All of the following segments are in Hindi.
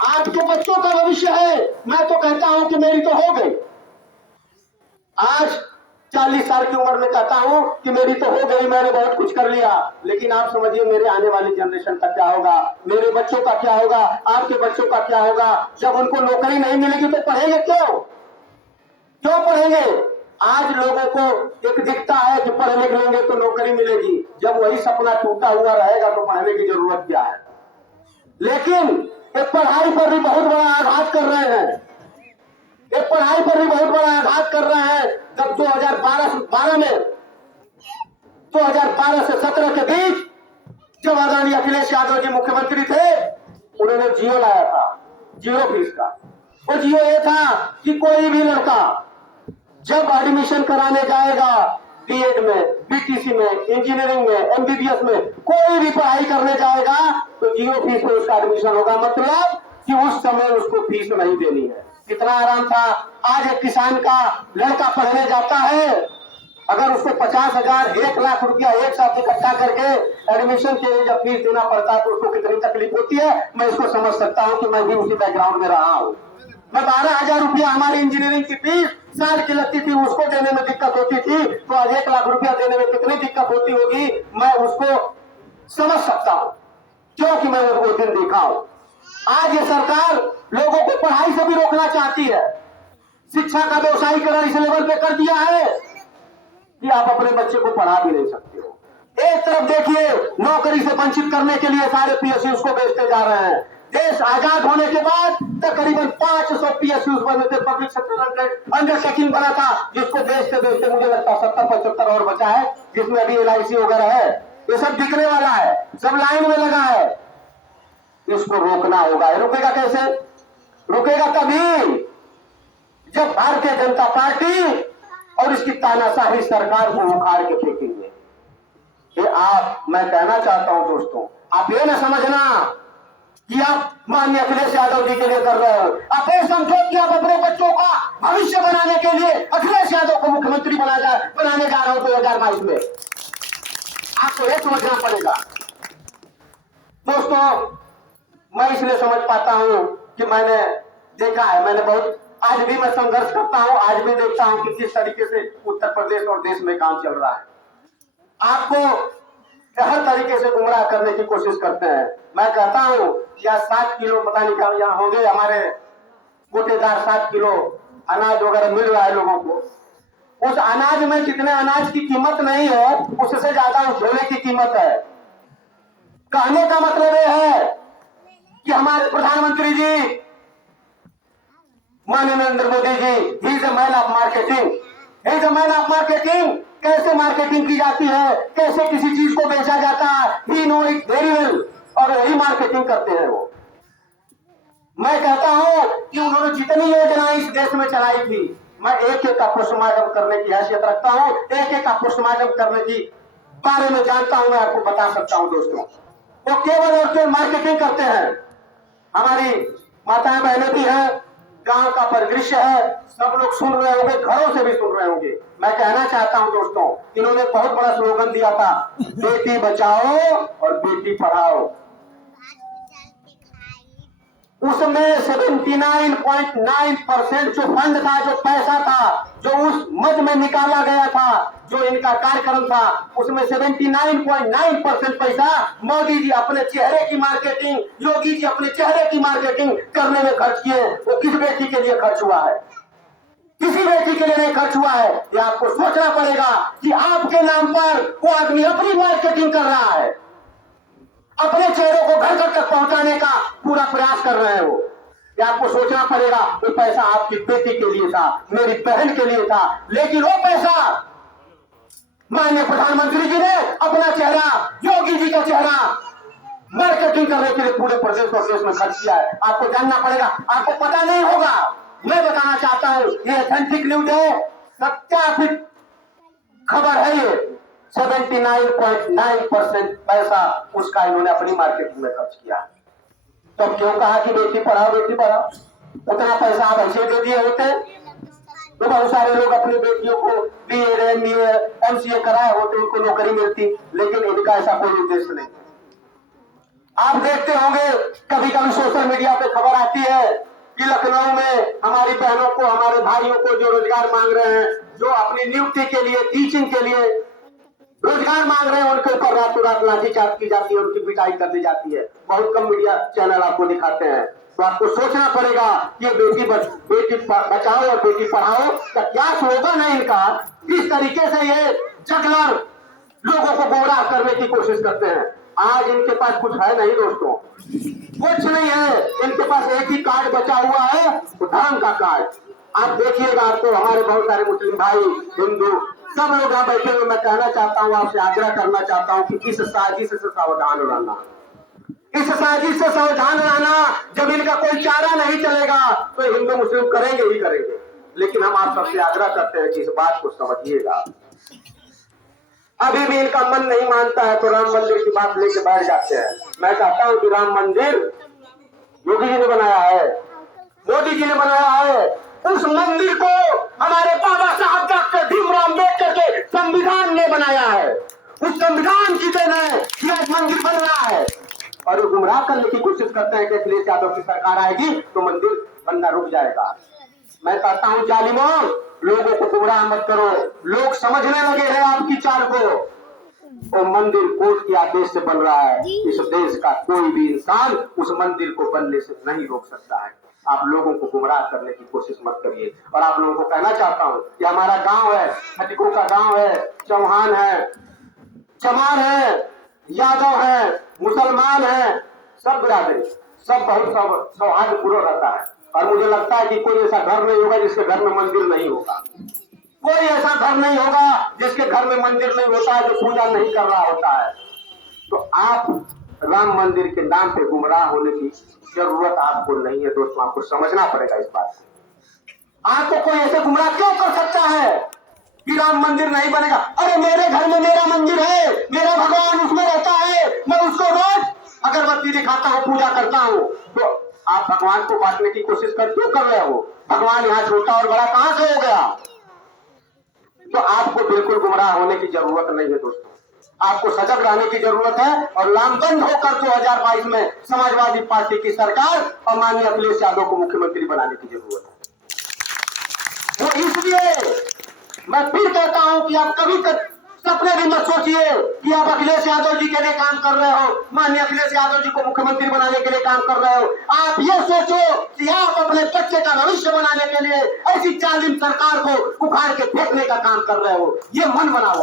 आपके बच्चों का भविष्य है। मैं तो कहता हूं कि मेरी तो हो गई। आज 40 साल की उम्र में कहता हूं कि मेरी तो हो गई, मैंने बहुत कुछ कर लिया। लेकिन आप समझिए मेरे आने वाली जनरेशन का क्या होगा, मेरे बच्चों का क्या होगा, आपके बच्चों का क्या होगा। जब उनको नौकरी नहीं मिलेगी तो पढ़ेंगे क्यों? क्यों पढ़ेंगे? आज लोगों को एक दिखता है कि पढ़ लिख लेंगे तो नौकरी मिलेगी। जब वही सपना टूटा हुआ रहेगा तो पढ़ने की जरूरत क्या है? लेकिन ये पढ़ाई पर भी बहुत बड़ा आघात कर रहे हैं। ये पढ़ाई पर भी बहुत बड़ा आघात कर रहे हैं। जब 2012 में 2012 से 17 के बीच जब आदरणीय अखिलेश यादव जी मुख्यमंत्री थे, उन्होंने जियो लाया था, जीरो फीस का। वो जियो ये था कि कोई भी लड़का जब एडमिशन कराने जाएगा बीएड में, बीटीसी में, इंजीनियरिंग में, एमबीबीएस में, कोई भी पढ़ाई करने जाएगा तो जीरो फीस में उसका एडमिशन होगा। मतलब कि उस समय उसको फीस नहीं देनी है। कितना आराम था। आज एक किसान का लड़का पढ़ने जाता है, अगर उसको 50,000 1 लाख रुपया एक साथ इकट्ठा करके एडमिशन के लिए जब फीस देना पड़ता है तो उसको कितनी तकलीफ होती है, मैं इसको समझ सकता हूं कि मैं भी उसी बैकग्राउंड में रहा हूं। मैं 12,000 रुपया हमारी इंजीनियरिंग की फीस साल की लगती थी, उसको देने में दिक्कत होती थी, तो आज 1 लाख रुपया देने में कितनी दिक्कत होती होगी, मैं उसको समझ सकता हूं, क्योंकि मैं वो दिन देखा हूं। आज ये सरकार लोगों को पढ़ाई से भी रोकना चाहती है। शिक्षा का व्यवसायीकरण इस लेवल पे कर दिया है कि आप अपने बच्चे को पढ़ा भी नहीं सकते हो। एक तरफ देखिए नौकरी से वंचित करने के लिए सारे पीएसयू को बेचते जा रहे हैं। देश आजाद होने के बाद तकरीबन 500 पीएसयू बने थे, पब्लिक सेक्टर अंडरटेकिंग बना था, जिसको बेचते बेचते मुझे लगता है 70-75 और बचा है, जिसमें अभी LIC वगैरह है। ये सब बिकने वाला है, सब लाइन में लगा है। इसको रोकना होगा। रुकेगा कैसे? रुकेगा तभी जब भारतीय जनता पार्टी और इसकी तानाशाही सरकार को उखाड़ के फेंकेंगे। मैं कहना चाहता हूं दोस्तों, आप ये ना समझना कि आप माननीय अखिलेश यादव जी के लिए कर रहे हो। आप ये समझो कि आप अपने बच्चों का भविष्य बनाने के लिए अखिलेश यादव को मुख्यमंत्री बनाने जा रहे हो 2022 में। आपको ये समझना पड़ेगा दोस्तों। मैं इसलिए समझ पाता हूं कि मैंने देखा है, मैंने बहुत, आज भी मैं संघर्ष करता हूं, आज भी देखता हूं कि किस तरीके से उत्तर प्रदेश और देश में काम चल रहा है। आपको हर तरीके से गुमराह करने की कोशिश करते हैं। मैं कहता हूं या 7 किलो पता नहीं कहां यहां होंगे हमारे गोटेदार, 7 किलो अनाज वगैरह मिल रहा है लोगों को। उस अनाज में जितने अनाज की कीमत नहीं है उससे ज्यादा उस झोले की कीमत है। कहने का मतलब यह है कि हमारे प्रधानमंत्री जी माननीय Narendra Modi ji, he is a man of marketing, he is a man of marketing. कैसे मार्केटिंग की जाती है, कैसे किसी चीज को बेचा जाता है, ही नो इट वेरी वेल, और यही मार्केटिंग करते हैं वो। मैं कहता हूं कि उन्होंने जितनी योजनाएं इस देश में चलाई थी, मैं एक एक का पोस्टमार्टम करने की हैसियत रखता हूं, एक एक का पोस्टमार्टम करने की बारे में जानता हूं, मैं आपको बता सकता हूं दोस्तों। वो केवल और केवल मार्केटिंग करते हैं। हमारी माताएं बहनें भी हैं, गांव का परिदृश्य है, सब लोग सुन रहे होंगे, घरों से भी सुन रहे होंगे। मैं कहना चाहता हूं दोस्तों, इन्होंने बहुत बड़ा स्लोगन दिया था, बेटी बचाओ और बेटी पढ़ाओ। उसमें 79.9% जो फंड था, जो पैसा था, जो उस मद में निकाला गया था, जो इनका कार्यक्रम था, उसमें 79.9% पैसा मोदी जी अपने चेहरे की मार्केटिंग, योगी जी अपने चेहरे की मार्केटिंग करने में खर्च किए। वो किस बेटी के लिए खर्च हुआ है? किसी बेटी के लिए नहीं खर्च हुआ है। ये आपको सोचना पड़ेगा कि आपके नाम पर वो आदमी अपनी मार्केटिंग कर रहा है, अपने चेहरे को घर घर तक पहुंचाने का पूरा प्रयास कर रहे हैं वो। ये आपको सोचना पड़ेगा। वो पैसा आपकी बेटी के लिए था, मेरी बहन के लिए था, लेकिन वो पैसा माननीय प्रधानमंत्री जी ने अपना चेहरा, योगी जी का चेहरा मार्केटिंग करने के लिए पूरे प्रदेश और देश में खर्च किया है। आपको जानना पड़ेगा, आपको पता नहीं होगा। मैं बताना चाहता हूं, ये ऑथेंटिक न्यूज है, सत्यापित खबर है। ये 79.9% पैसा उसका इन्होंने अपनी मार्केटिंग में खर्च किया। तो क्यों कहा कि बेटी पढ़ाओ बेटी पढ़ाओ? उतना पैसा आप ऐसे दे दिए होते तो बहुत सारे लोग अपनी बेटियों को BEd, MA, MCA कराए होते, उनको नौकरी मिलती। लेकिन इनका ऐसा कोई उद्देश्य नहीं। आप देखते होंगे कभी कभी सोशल मीडिया पे खबर आती है कि लखनऊ में हमारी बहनों को, हमारे भाइयों को जो रोजगार मांग रहे हैं, जो अपनी नियुक्ति के लिए, टीचिंग के लिए रोजगार मांग रहे हैं, उनके ऊपर रातों रात लाठीचार्ज की जाती है, उनकी पिटाई कर दी जाती है। बहुत कम मीडिया चैनल आपको दिखाते हैं। तो आपको सोचना पड़ेगा कि बेटी बचाओ और बेटी पढ़ाओ का क्या स्लोगन है इनका, किस तरीके से ये जगलर लोगों को गुमराह करने की कोशिश करते हैं। आज इनके पास कुछ है नहीं दोस्तों, कुछ नहीं है। इनके पास एक ही कार्ड बचा हुआ है, वो धर्म का कार्ड। आप देखिएगा, आपको हमारे बहुत सारे मुस्लिम भाई, हिंदू, सब लोग यहाँ बैठे हुए, मैं कहना चाहता हूँ, आपसे आग्रह करना चाहता हूँ कि इस साजिश से सावधान रहना, इस साजिश से सावधान रहना। जब इनका कोई चारा नहीं चलेगा तो हिंदू मुस्लिम करेंगे ही करेंगे। लेकिन हम आप सबसे आग्रह करते हैं कि इस बात को समझिएगा। अभी भी इनका मन नहीं मानता है तो राम मंदिर की बात लेके बैठ जाते हैं। मैं चाहता हूं कि राम मंदिर योगी जी ने बनाया है, मोदी जी ने बनाया है। उस मंदिर को हमारे बाबा साहब डॉक्टर भीमराव अम्बेडकर के संविधान ने बनाया है। उस संविधान की देन है कि आज मंदिर बन रहा है। और वो गुमराह करने की कोशिश करते हैं कि अखिलेश यादव की सरकार आएगी तो मंदिर बनना रुक जाएगा। मैं कहता हूं जालिमों, लोगों को गुमराह मत करो। लोग समझने लगे हैं आपकी चाल को। वो मंदिर कोर्ट के आदेश से बन रहा है। इस देश का कोई भी इंसान उस मंदिर को बनने से नहीं रोक सकता है। आप लोगों को गुमराह करने की कोशिश मत करिए। और आप लोगों को कहना चाहता हूं कि हमारा गांव है, खटिकों का गांव है, चौहान है, चमार है, यादव है, मुसलमान है, सब बिरादरी, सब बहुत सौहार्दपूर्ण रहता है। और मुझे लगता है कि कोई ऐसा घर नहीं होगा जिसके घर में मंदिर नहीं होगा। कोई ऐसा घर नहीं होगा जिसके घर में मंदिर नहीं होता है, जो पूजा नहीं कर रहा होता है। तो आप राम मंदिर के नाम पे गुमराह होने की जरूरत आपको नहीं है दोस्तों। आपको समझना पड़ेगा इस बात को। आपको कोई ऐसे गुमराह क्यों कर सकता है कि राम मंदिर नहीं बनेगा? अरे मेरे घर में मेरा मंदिर है, मेरा भगवान उसमें रहता है, मैं उसको रोज अगरबत्ती दिखाता हूँ, पूजा करता हूँ। तो आप भगवान को बांटने की कोशिश क्यों कर रहे हो? भगवान यहाँ छोटा और बड़ा कहां से हो गया? तो आपको बिल्कुल गुमराह होने की जरूरत नहीं है दोस्तों। आपको सजग रहने की जरूरत है और लामबंद होकर 2022 में समाजवादी पार्टी की सरकार और माननीय अखिलेश यादव को मुख्यमंत्री बनाने की जरूरत है। वो इसलिए मैं फिर कहता हूं कि आप कभी सपने भी मत सोचिए कि आप अखिलेश यादव जी के लिए काम कर रहे हो, माननीय अखिलेश यादव जी को मुख्यमंत्री बनाने के लिए काम कर रहे हो। आप ये सोचो कि आप अपने बच्चे का भविष्य बनाने के लिए ऐसी जालिम सरकार को उखाड़ के फेंकने का काम कर रहे हो। ये मन बनाओ।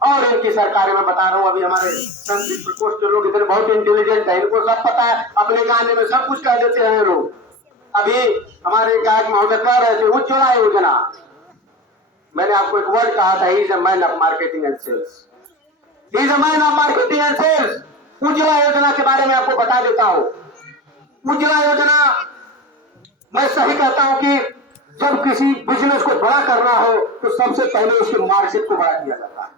और इनकी सरकार में बता रहा हूं, अभी हमारे संसदीय प्रकोष्ठ के लोग इतने बहुत इंटेलिजेंट है, इनको सब पता है, अपने गाने में सब कुछ कह देते हैं लोग। अभी हमारे गायक महोदय कह रहे थे उज्ज्वला योजना, मैंने आपको एक वर्ड कहा था, he is a man of marketing and sales, he is a man of marketing and sales. Ujjwala Yojana के बारे में आपको बता देता हूं। उज्ज्वला योजना, मैं सही कहता हूं कि जब किसी बिजनेस को बड़ा करना हो तो सबसे पहले उसके मार्केट को बड़ा किया जाता है।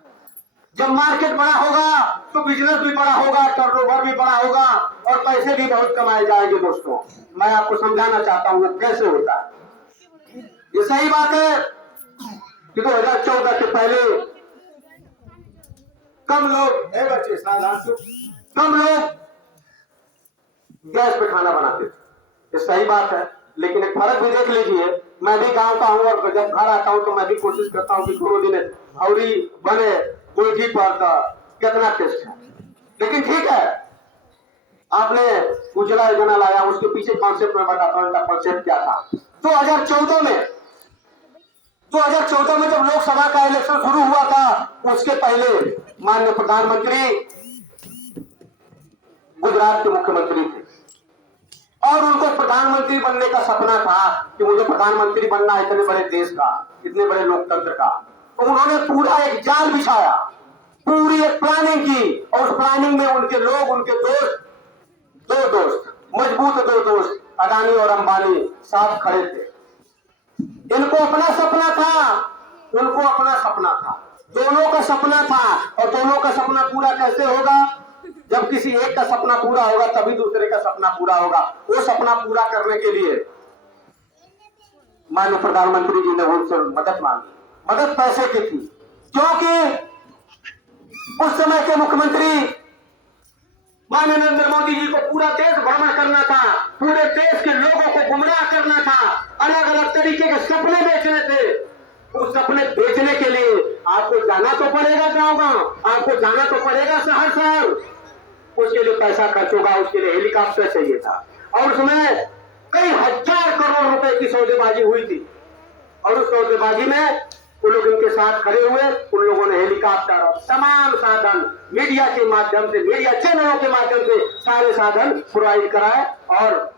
जब मार्केट बड़ा होगा तो बिजनेस भी बड़ा होगा, टर्नओवर भी बड़ा होगा और पैसे भी बहुत कमाए जाएंगे। दोस्तों, मैं आपको समझाना चाहता हूं वो कैसे होता है। ये सही बात है कि 2014 के पहले कम लोग कम लोग गैस पे खाना बनाते थे, ये सही बात है। लेकिन एक फर्क भी देख लीजिए, मैं भी गांव का हूं और जब घर आता हूं तो मैं भी कोशिश करता हूं कि दोनों दिन हौरी बने गोईठी पर का कितना टेस्ट है। लेकिन ठीक है, आपने उज्ज्वला योजना लाया, उसके पीछे कॉन्सेप्ट में बताता हूं, इनका कॉन्सेप्ट क्या था। 2014 में जब लोकसभा का इलेक्शन शुरू हुआ था, उसके पहले माननीय प्रधानमंत्री गुजरात के मुख्यमंत्री थे और उनको प्रधानमंत्री बनने का सपना था कि मुझे प्रधानमंत्री बनना है इतने बड़े देश का, इतने बड़े लोकतंत्र का। तो उन्होंने पूरा एक जाल बिछाया, पूरी एक प्लानिंग की और उस प्लानिंग में उनके लोग, उनके दो दोस्त, मजबूत दो दोस्त, अडानी और अंबानी साथ खड़े थे। इनको अपना सपना था, दोनों का सपना था। और दोनों का सपना पूरा कैसे होगा? जब किसी एक का सपना पूरा होगा तभी दूसरे का सपना पूरा होगा। वो सपना पूरा करने के लिए माननीय प्रधानमंत्री जी ने उनसे मदद मांगी। मदद पैसे की थी, क्योंकि उस समय के मुख्यमंत्री माननीय नरेंद्र मोदी जी को पूरा देश भ्रमण करना था, पूरे देश के लोगों को गुमराह करना था, अलग अलग तरीके के सपने बेचने थे। उस सपने बेचने के लिए आपको जाना तो पड़ेगा गांव-गांव, आपको जाना तो पड़ेगा शहर-शहर। उसके लिए पैसा खर्च होगा, उसके लिए हेलीकॉप्टर चाहिए था और उसमें कई हजार करोड़ रुपए की सौदेबाजी हुई थी। और उस सौदेबाजी में उन लोग इनके साथ खड़े हुए, उन लोगों ने हेलीकॉप्टर और तमाम साधन मीडिया के माध्यम से, मीडिया चैनलों के माध्यम से सारे साधन प्रोवाइड कराए और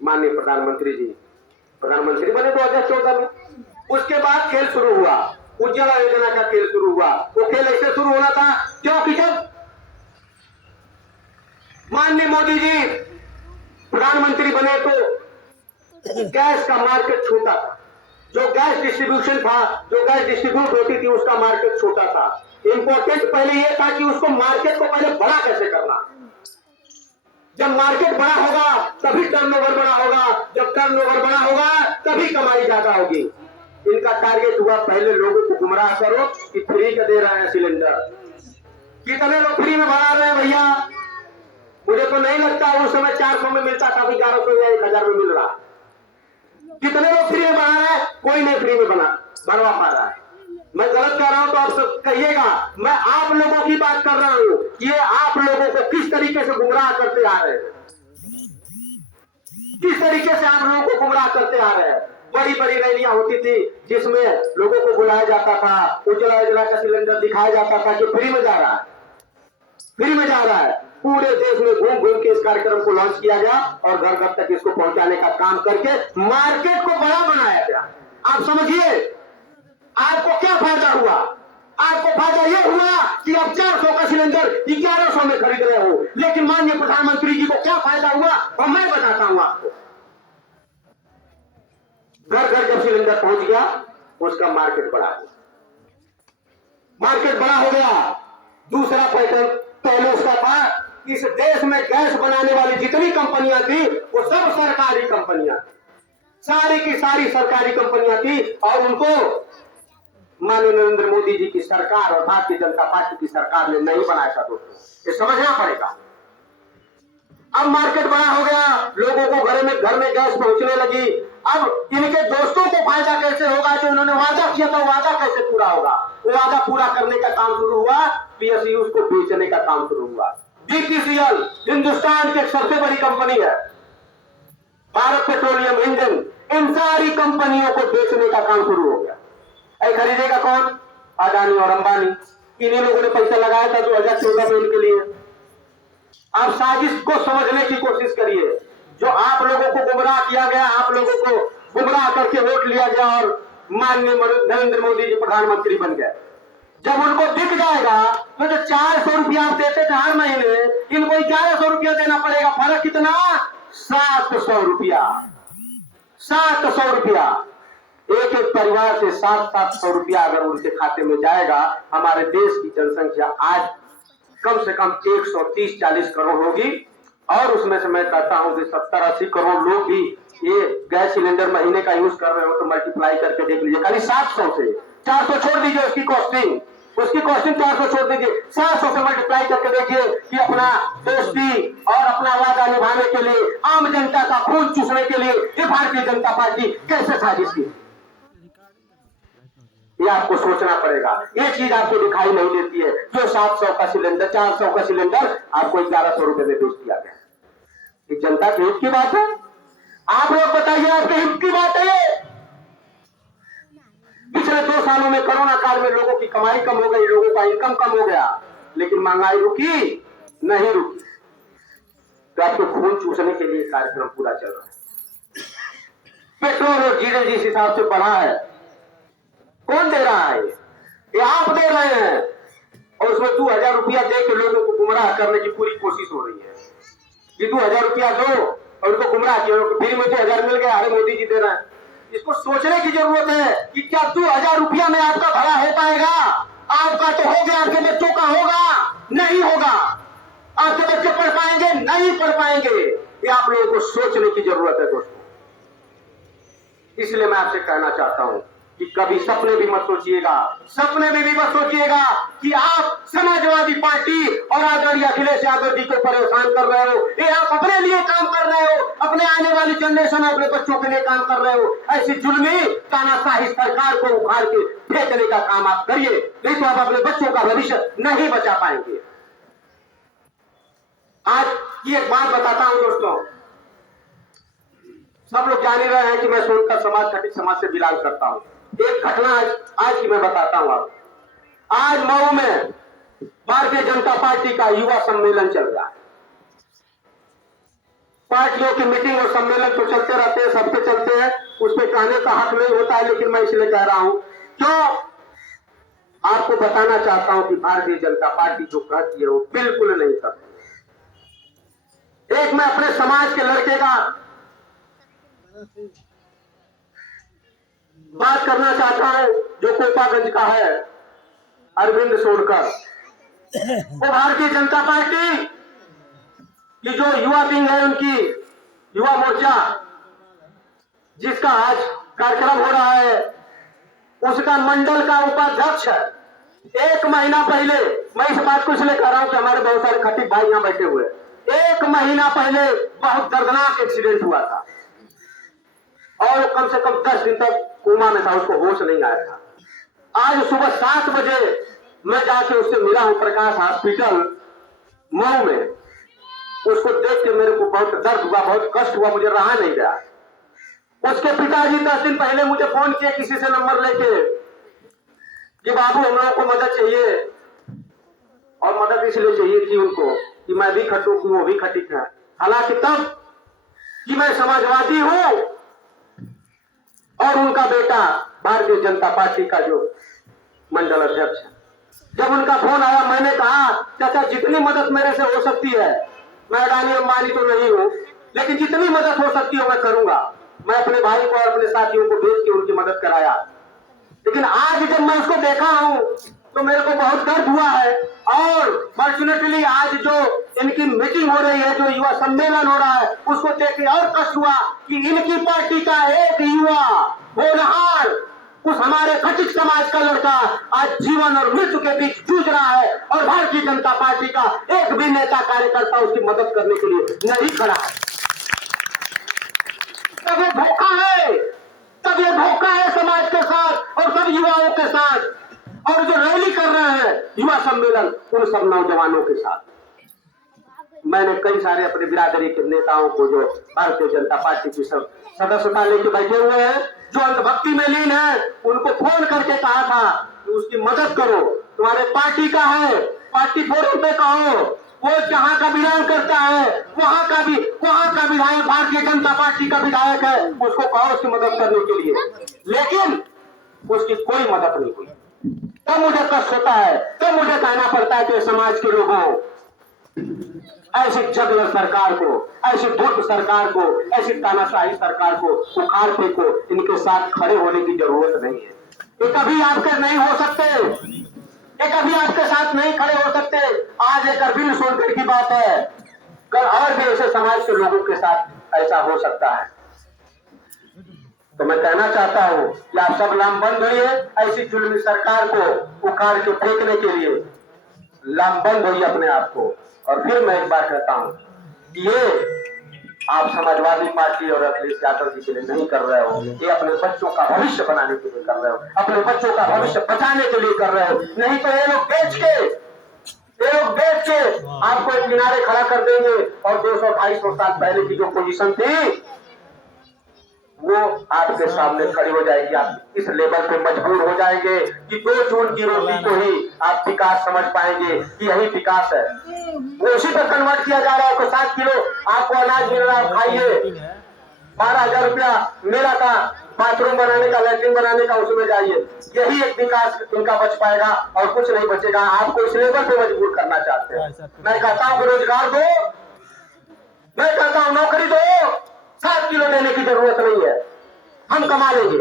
माननीय प्रधानमंत्री बने 2014 में। उसके बाद खेल शुरू हुआ, उज्ज्वला योजना का खेल शुरू हुआ। वो खेल ऐसे शुरू होना था क्योंकि जब माननीय मोदी जी प्रधानमंत्री बने तो गैस का मार्केट छोटा था, जो गैस डिस्ट्रीब्यूशन था, जो गैस डिस्ट्रीब्यूट होती थी उसका मार्केट छोटा था। इंपॉर्टेंट पहले यह था कि उसको मार्केट को पहले बड़ा कैसे करना। जब मार्केट बड़ा होगा तभी टर्नओवर बड़ा होगा, जब टर्नओवर बड़ा होगा तभी कमाई ज्यादा होगी। इनका टारगेट हुआ पहले लोगों को गुमराह करो कि फ्री का दे रहे हैं सिलेंडर। कितने लोग फ्री में भरा रहे हैं भैया? मुझे तो नहीं लगता उस समय 400 में मिलता था, अभी 1100 या 1000 में मिल रहा। कितने लोग फ्री में बना रहे हैं? कोई नहीं फ्री में भरवा पा रहा है। मैं गलत कर रहा हूं तो आप सब कहिएगा। मैं आप लोगों की बात कर रहा हूं, ये आप लोगों को किस तरीके से गुमराह करते आ रहे हैं, किस तरीके से आप लोगों को गुमराह करते आ रहे हैं। बड़ी बड़ी रैलियां होती थी जिसमें लोगों को बुलाया जाता था, उज्ज्वला योजना का सिलेंडर दिखाया जाता था कि फ्री में जा रहा है, फ्री में जा रहा है। पूरे देश में घूम घूम के इस कार्यक्रम को लॉन्च किया गया और घर घर तक इसको पहुंचाने का काम करके मार्केट को बड़ा बनाया गया। आप समझिए आपको क्या फायदा हुआ? आपको फायदा यह हुआ कि अब 400 का सिलेंडर 1100 में खरीद रहे हो, लेकिन माननीय प्रधानमंत्री जी को क्या फायदा हुआ और मैं बताता हूं आपको। घर घर जब सिलेंडर पहुंच गया उसका मार्केट बड़ा हुआ, मार्केट बड़ा हो गया। दूसरा पैटर्न पहले उसका था, इस देश में गैस बनाने वाली जितनी कंपनियां थी वो सब सरकारी कंपनियां, सारी की सारी सरकारी कंपनियां थी और उनको माननीय नरेंद्र मोदी जी की सरकार और भारतीय जनता पार्टी की सरकार ने नहीं बनाया था। दोस्तों ये समझना पड़ेगा। अब मार्केट बड़ा हो गया, लोगों को घर में गैस पहुंचने लगी। अब इनके दोस्तों को फायदा कैसे होगा? जो उन्होंने वादा किया था वादा कैसे पूरा होगा? वो वादा पूरा करने का काम शुरू हुआ, पीएसयू को बेचने का काम शुरू हुआ। बीपीसीएल हिंदुस्तान की सबसे बड़ी कंपनी है, भारत पेट्रोलियम इंजन, इन सारी कंपनियों को बेचने का काम शुरू हो गया। खरीदेगा कौन? अदानी और अंबानी। इन्हीं लोगों ने पैसा लगाया था 2014 में इनके लिए। आप साजिश को समझने की कोशिश करिए। जो आप लोगों को गुमराह किया गया, आप लोगों को गुमराह करके वोट लिया गया और माननीय नरेंद्र मोदी जी प्रधानमंत्री बन गए। जब उनको दिख जाएगा तो जो 400 रुपया आप देते थे हर महीने, इनको 1100 रुपया देना पड़ेगा। फर्क कितना? 700 रुपया। 700 रुपया एक एक परिवार से 700 रुपया अगर उनके खाते में जाएगा, हमारे देश की जनसंख्या आज कम से कम 130-140 करोड़ होगी। और उसमें से मैं कहता हूं कि 70-80 करोड़ लोग भी ये गैस सिलेंडर महीने का यूज कर रहे हो, तो मल्टीप्लाई करके देख लीजिए। खाली 700 से 400 छोड़ दीजिए, उसकी कॉस्टिंग 400 छोड़ दीजिए, 700 से मल्टीप्लाई करके देखिए कि अपना दोस्ती और अपना वादा निभाने के लिए, आम जनता का खून चूसने के लिए ये भारतीय जनता पार्टी कैसे साजिश की। ये आपको सोचना पड़ेगा। ये चीज आपको दिखाई नहीं देती है। जो 700 का सिलेंडर, 400 का सिलेंडर आपको 1100 रुपए में बेच दिया गया। ये जनता के हित की बात है? आप लोग बताइए, आपके हित की बात है ये? पिछले 2 सालों में कोरोना काल में लोगों की कमाई कम हो गई, लोगों का इनकम कम हो गया, लेकिन महंगाई रुकी नहीं रुकी। तो आपको खून चूसने के लिए कार्यक्रम पूरा चल रहा है। पेट्रोल और डीजल जिस हिसाब से बढ़ा है, कौन दे रहा है? ये आप दे रहे हैं। और उसमें 2000 रुपया दे के लोगों को गुमराह करने की पूरी कोशिश हो रही है कि 2000 रुपया दो और उनको गुमराह किया, फ्री में 2000 मिल गया, अरे मोदी जी दे रहे हैं। इसको सोचने की जरूरत है कि क्या 2000 रुपया में आपका भला हो पाएगा? आपका तो हो गया, आपके बच्चों का होगा? नहीं होगा। आपके बच्चे पढ़ पाएंगे? नहीं पढ़ पाएंगे। ये आप लोगों को सोचने की जरूरत है दोस्तों। इसलिए मैं आपसे कहना चाहता हूं कि कभी सपने भी मत सोचिएगा, सपने में भी मत सोचिएगा कि आप समाजवादी पार्टी और आदरणीय अखिलेश यादव जी को परेशान कर रहे हो। ये आप अपने लिए काम कर रहे हो, अपने आने वाली जनरेशन, अपने बच्चों के लिए काम कर रहे हो। ऐसी जुल्मी तानाशाही सरकार को उखाड़ के फेंकने का काम आप करिए, नहीं तो आप अपने बच्चों का भविष्य नहीं बचा पाएंगे। आज की एक बात बताता हूं दोस्तों, सब लोग जान ही रहे हैं कि मैं सोनकर समाज, खटिक समाज से बिलोंग करता हूं। एक घटना आज की मैं बताता हूं आपको। आज मऊ में भारतीय जनता पार्टी का युवा सम्मेलन चल रहा है। पार्टियों की मीटिंग और सम्मेलन तो चलते रहते हैं, सबके चलते हैं, उस पर कहने का हक नहीं होता है, लेकिन मैं इसलिए कह रहा हूं क्यों आपको बताना चाहता हूं कि भारतीय जनता पार्टी जो कहती है वो बिल्कुल नहीं करती। एक मैं अपने समाज के लड़के का बात करना चाहता हूं जो कोपागंज का है, अरविंद सोनकर। वो भारतीय जनता पार्टी की जो युवा विंग है, उनकी युवा मोर्चा जिसका आज कार्यक्रम हो रहा है, उसका मंडल का उपाध्यक्ष है। एक महीना पहले, मैं इस बात को इसलिए कह रहा हूं कि हमारे बहुत सारे खटिक भाई यहां बैठे हुए हैं। एक महीना पहले बहुत दर्दनाक एक्सीडेंट हुआ था और कम से कम 10 दिन तक कोमा में था, उसको होश नहीं आया था। आज सुबह 7 बजे मैं जाके उससे मिला हूं प्रकाश हॉस्पिटल मऊ में। उसको देख के मेरे को बहुत दर्द हुआ, बहुत कष्ट हुआ, मुझे रहा नहीं गया। उसके पिताजी 10 दिन पहले मुझे फोन किए किसी से नंबर लेके कि बाबू हम लोगों को मदद चाहिए, और मदद इसलिए चाहिए थी उनको कि मैं भी खटूक हूं, वो भी खटिक है। हालांकि तब कि मैं समाजवादी हूं और उनका बेटा भारतीय जनता पार्टी का जो मंडल अध्यक्ष है। जब उनका फोन आया, मैंने कहा चाचा जितनी मदद मेरे से हो सकती है, मैं अडानी अंबानी तो नहीं हूं, लेकिन जितनी मदद हो सकती है मैं करूंगा। मैं अपने भाई को और अपने साथियों को भेज के उनकी मदद कराया। लेकिन आज जब मैं उसको देखा हूं तो मेरे को बहुत दर्द हुआ है। और फॉर्चुनेटली आज जो इनकी मीटिंग हो रही है, जो युवा सम्मेलन हो रहा है, उसको देख के और कष्ट हुआ कि इनकी पार्टी का एक युवा होनहार, उस हमारे खटिक समाज का लड़का आज जीवन और मृत्यु के बीच जूझ रहा है और भारतीय जनता पार्टी का एक भी नेता कार्यकर्ता उसकी मदद करने के लिए नहीं खड़ा है। तब ये धोखा है, तब ये धोखा है समाज के साथ और सब युवाओं के साथ। और जो रैली कर रहे हैं युवा सम्मेलन, उन सब नौजवानों के साथ। मैंने कई सारे अपने बिरादरी के नेताओं को जो भारतीय जनता पार्टी की सब सदस्यता लेके बैठे हुए हैं, जो अंधभक्ति में लीन है, उनको फोन करके कहा था कि उसकी मदद करो, तुम्हारे पार्टी का है, पार्टी फोरम पे कहो, वो जहां का बिलोंग करता है वहां का विधायक भारतीय जनता पार्टी का विधायक है, उसको कहो उसकी मदद करने के लिए। लेकिन उसकी कोई मदद नहीं हुई। तब मुझे कष्ट होता है, तब मुझे कहना पड़ता है कि समाज के लोगों, ऐसी जगलर सरकार को, ऐसी धूर्त सरकार को, ऐसी तानाशाही सरकार को उखाड़ फेंको, इनके साथ खड़े होने की जरूरत नहीं है। ये कभी आपके नहीं हो सकते, ये कभी आपके साथ नहीं खड़े हो सकते। आज एक अरविंद सोनकर की बात है, कल और भी ऐसे समाज के लोगों के साथ ऐसा हो सकता है। तो मैं कहना चाहता हूं कि आप सब लामबंद होइए, ऐसी जुल्मी सरकार को उखाड़ के फेंकने के लिए लामबंद होइए अपने आप को। और फिर मैं एक बात कहता हूं कि ये आप समाजवादी पार्टी और अखिलेश यादव जी के लिए नहीं कर रहे हो, ये अपने बच्चों का भविष्य बनाने के लिए कर रहे हो, अपने बच्चों का भविष्य बचाने के लिए कर रहे हो। नहीं तो ये लोग बेच के आपको एक किनारे खड़ा कर देंगे और 200-250 साल पहले की जो पोजीशन थी वो आपके सामने खड़ी हो जाएगी। आप इस लेवल पे मजबूर हो जाएंगे कि 2 जून की रोटी को ही आप विकास समझ पाएंगे कि यही विकास है। वो उसी पर कन्वर्ट किया जा रहा है कि 7 किलो आपको अनाज मिल रहा है, खाइए। 12,000 रुपया मेरा था बाथरूम बनाने का, लैट्रिन बनाने का, उसमें जाइए। यही एक विकास इनका बच पाएगा और कुछ नहीं बचेगा। आपको इस लेवल पे मजबूर करना चाहते हैं। मैं कहता हूँ रोजगार दो, मैं कहता हूँ नौकरी दो, 7 किलो देने की जरूरत नहीं है, हम कमा लेंगे,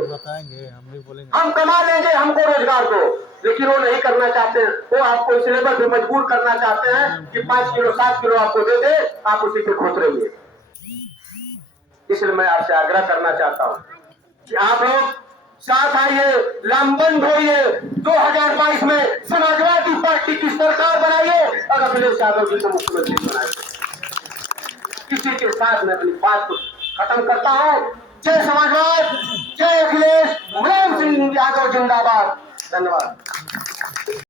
हम कमा लेंगे, हमको रोजगार दो। लेकिन वो नहीं करना चाहते हैं, वो आपको इस लेवल पे मजबूर करना चाहते हैं कि 5 किलो 7 किलो आपको दे दे, आप उसी पे खुश रहिए। इसलिए मैं आपसे आग्रह करना चाहता हूं कि आप लोग साथ आइए, लंबन होइए, 2022 में समाजवादी पार्टी की सरकार बनाइए और अखिलेश यादव जी को मुख्यमंत्री बनाइए। इसी के साथ मैं अपनी बात को खत्म करता हूँ। जय समाजवाद, जय अखिलेश, मुलायम सिंह यादव जिंदाबाद। धन्यवाद।